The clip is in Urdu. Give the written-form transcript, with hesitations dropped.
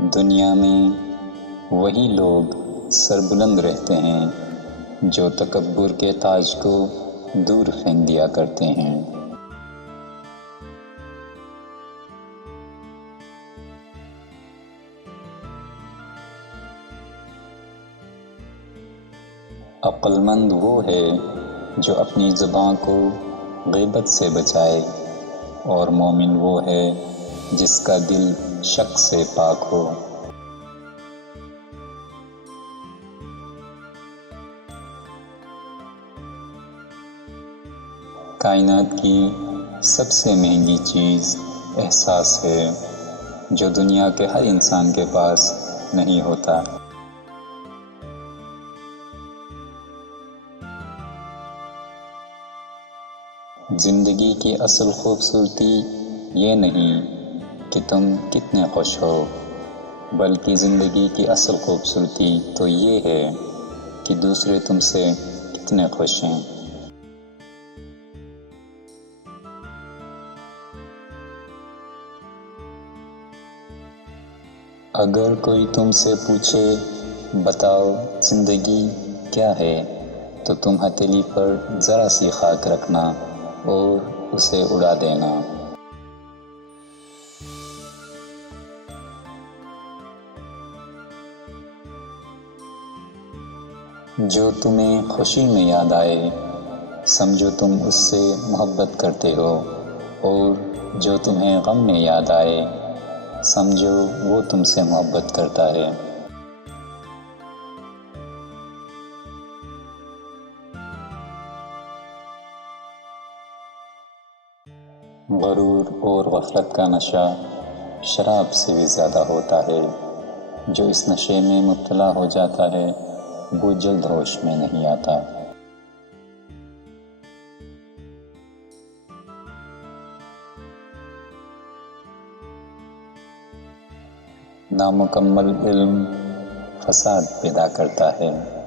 دنیا میں وہی لوگ سربلند رہتے ہیں جو تکبر کے تاج کو دور پھینک دیا کرتے ہیں۔ عقل مند وہ ہے جو اپنی زبان کو غیبت سے بچائے، اور مومن وہ ہے جس کا دل شک سے پاک ہو۔ کائنات کی سب سے مہنگی چیز احساس ہے، جو دنیا کے ہر انسان کے پاس نہیں ہوتا۔ زندگی کی اصل خوبصورتی یہ نہیں کہ تم کتنے خوش ہو، بلکہ زندگی کی اصل خوبصورتی تو یہ ہے کہ دوسرے تم سے کتنے خوش ہیں۔ اگر کوئی تم سے پوچھے بتاؤ زندگی کیا ہے، تو تم ہتھیلی پر ذرا سی خاک رکھنا اور اسے اڑا دینا۔ جو تمہیں خوشی میں یاد آئے سمجھو تم اس سے محبت کرتے ہو، اور جو تمہیں غم میں یاد آئے سمجھو وہ تم سے محبت کرتا ہے۔ غرور اور غفلت کا نشہ شراب سے بھی زیادہ ہوتا ہے۔ جو اس نشے میں مبتلا ہو جاتا ہے وہ جلد ہوش میں نہیں آتا۔ نامکمل علم فساد پیدا کرتا ہے۔